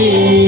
You.